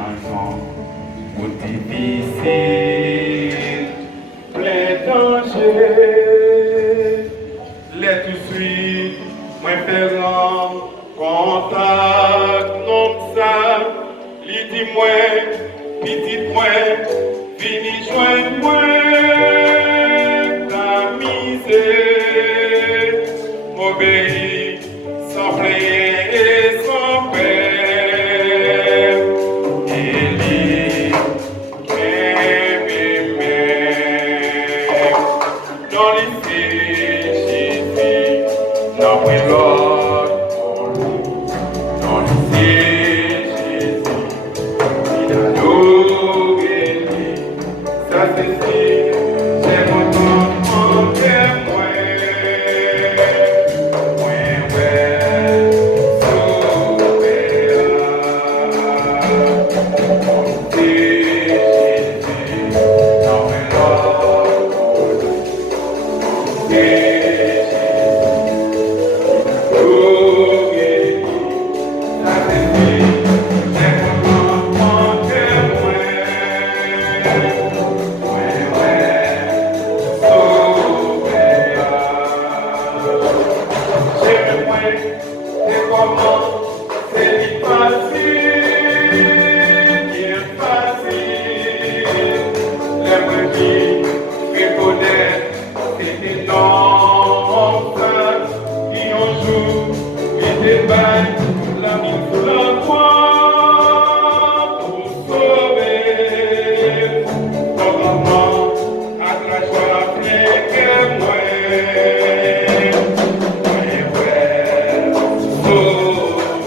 finalement, ou difficile, plein danger. Les tout suite, moi faisant contact, non ça, lui dit moi, petit moi, fini joindre moi, ta misère, m'obéit, sans plaire et sans peine. Il dans les Jésus, dans le Lord, dans les Jésus, il a loué, ça c'est si, c'est mon enfant témoin, la mine pour la croix pour sauver ton maman à la joie pleine que moi sauver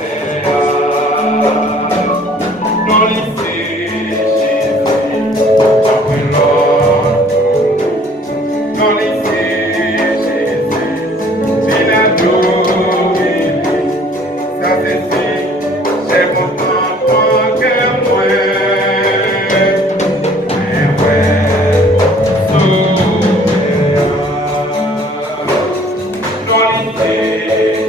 dans les Jésus après l'ordre dans les Jésus c'est la c'est mon enfant que moi, sauver dans l'idée.